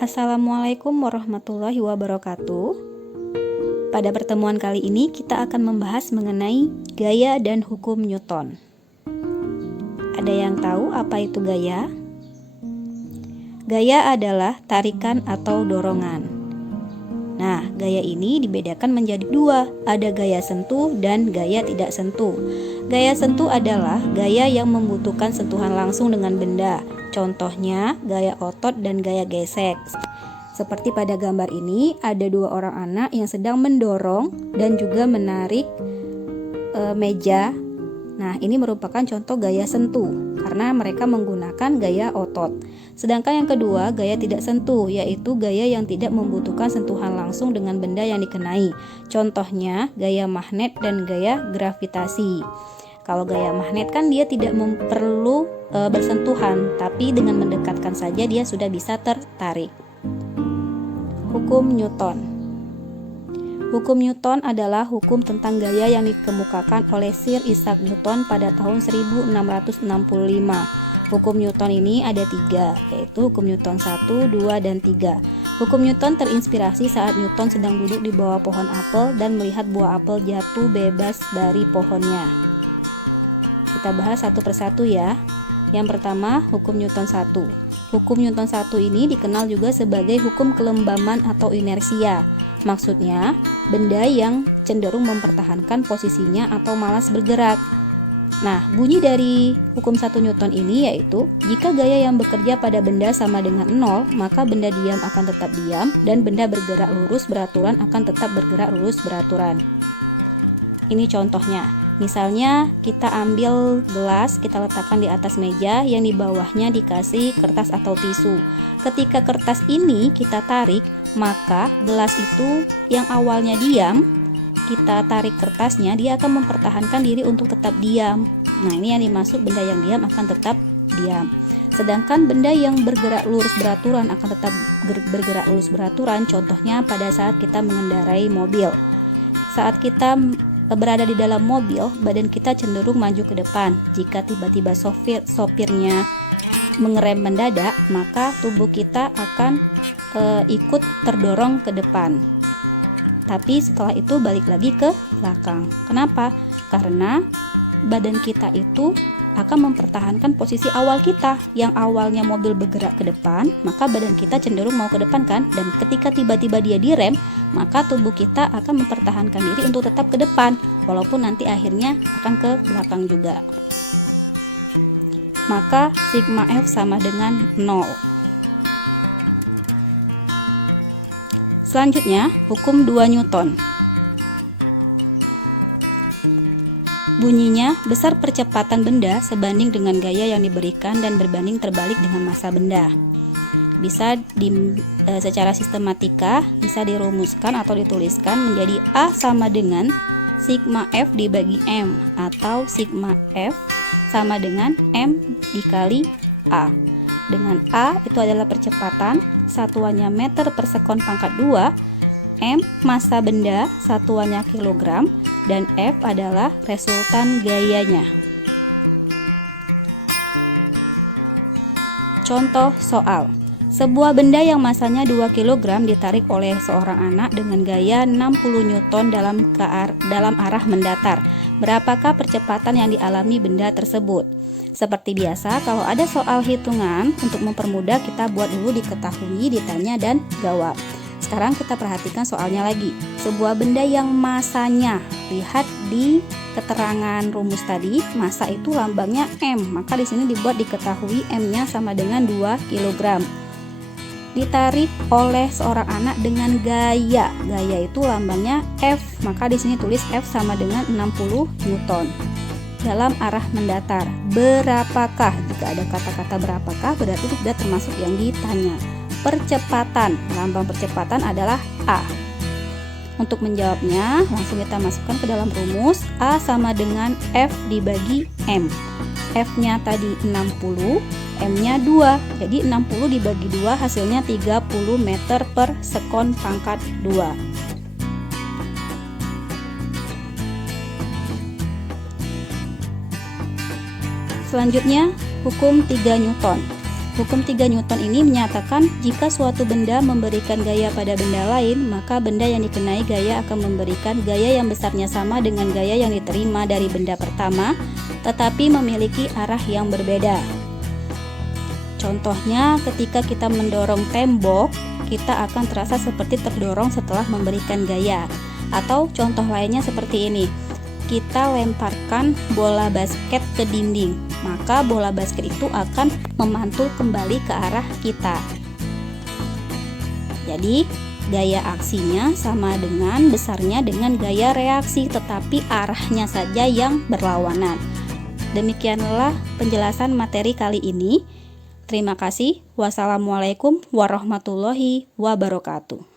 Assalamualaikum warahmatullahi wabarakatuh. Pada pertemuan kali ini kita akan membahas mengenai gaya dan hukum Newton. Ada yang tahu apa itu gaya? Gaya adalah tarikan atau dorongan. Nah, gaya ini dibedakan menjadi dua, ada gaya sentuh dan gaya tidak sentuh. Gaya sentuh adalah gaya yang membutuhkan sentuhan langsung dengan benda. Contohnya, gaya otot dan gaya gesek. Seperti pada gambar ini, ada dua orang anak yang sedang mendorong dan juga menarik meja. Nah, ini merupakan contoh gaya sentuh karena mereka menggunakan gaya otot. Sedangkan yang kedua, gaya tidak sentuh, yaitu gaya yang tidak membutuhkan sentuhan langsung dengan benda yang dikenai. Contohnya, gaya magnet dan gaya gravitasi. Kalau gaya magnet kan dia tidak perlu bersentuhan, tapi dengan mendekatkan saja dia sudah bisa tertarik. Hukum Newton. Hukum Newton adalah hukum tentang gaya yang dikemukakan oleh Sir Isaac Newton pada tahun 1665. Hukum Newton ini ada 3, yaitu hukum Newton 1, 2, dan 3. Hukum Newton terinspirasi saat Newton sedang duduk di bawah pohon apel dan melihat buah apel jatuh bebas dari pohonnya. Kita bahas satu persatu ya. Yang pertama, hukum Newton 1. Hukum Newton 1 ini dikenal juga sebagai hukum kelembaman atau inersia. Maksudnya, benda yang cenderung mempertahankan posisinya atau malas bergerak. Nah, bunyi dari hukum 1 Newton ini yaitu, jika gaya yang bekerja pada benda sama dengan 0, maka benda diam akan tetap diam dan benda bergerak lurus beraturan akan tetap bergerak lurus beraturan. Ini contohnya. Misalnya, kita ambil gelas, kita letakkan di atas meja yang di bawahnya dikasih kertas atau tisu. Ketika kertas ini kita tarik, maka gelas itu yang awalnya diam, kita tarik kertasnya, dia akan mempertahankan diri untuk tetap diam. Nah, ini yang dimaksud benda yang diam akan tetap diam. Sedangkan benda yang bergerak lurus beraturan akan tetap bergerak lurus beraturan. Contohnya pada saat kita mengendarai mobil. Saat kita berada di dalam mobil, badan kita cenderung maju ke depan. Jika tiba-tiba sopirnya mengerem mendadak, maka tubuh kita akan ikut terdorong ke depan. Tapi setelah itu balik lagi ke belakang. Kenapa? Karena badan kita itu akan mempertahankan posisi awal kita. Yang awalnya mobil bergerak ke depan, maka badan kita cenderung mau ke depan kan? Dan ketika tiba-tiba dia direm, maka tubuh kita akan mempertahankan diri untuk tetap ke depan, walaupun nanti akhirnya akan ke belakang juga. Maka sigma F sama dengan 0. Selanjutnya, hukum 2 Newton. Bunyinya, besar percepatan benda sebanding dengan gaya yang diberikan dan berbanding terbalik dengan massa benda. Bisa secara sistematika bisa dirumuskan atau dituliskan menjadi A sama dengan sigma F dibagi M, atau sigma F sama dengan M dikali A. Dengan A itu adalah percepatan, satuannya meter per sekon pangkat 2, M massa benda, satuannya kilogram, dan F adalah resultan gayanya. Contoh soal. Sebuah benda yang masanya 2 kg ditarik oleh seorang anak dengan gaya 60 Newton dalam arah mendatar. Berapakah percepatan yang dialami benda tersebut? Seperti biasa, kalau ada soal hitungan, untuk mempermudah kita buat dulu diketahui, ditanya, dan jawab. Sekarang kita perhatikan soalnya lagi. Sebuah benda yang masanya, lihat di keterangan rumus tadi, massa itu lambangnya M, maka di sini dibuat diketahui M-nya sama dengan 2 kg. Ditarik oleh seorang anak dengan gaya. Gaya itu lambangnya F, maka di sini tulis F sama dengan 60 Newton. Dalam arah mendatar, berapakah? Jika ada kata-kata berapakah, berarti itu sudah termasuk yang ditanya. Percepatan, lambang percepatan adalah A. Untuk menjawabnya, langsung kita masukkan ke dalam rumus. A sama dengan F dibagi M. F-nya tadi 60, M-nya 2. Jadi 60 dibagi 2 hasilnya 30 meter per sekon pangkat 2. Selanjutnya, hukum 3 Newton. Hukum 3 Newton ini menyatakan jika suatu benda memberikan gaya pada benda lain, maka benda yang dikenai gaya akan memberikan gaya yang besarnya sama dengan gaya yang diterima dari benda pertama, tetapi memiliki arah yang berbeda. Contohnya, ketika kita mendorong tembok, kita akan terasa seperti terdorong setelah memberikan gaya. Atau contoh lainnya seperti ini. Kita lemparkan bola basket ke dinding, maka bola basket itu akan memantul kembali ke arah kita. Jadi, gaya aksinya sama dengan besarnya dengan gaya reaksi, tetapi arahnya saja yang berlawanan. Demikianlah penjelasan materi kali ini. Terima kasih. Wassalamualaikum warahmatullahi wabarakatuh.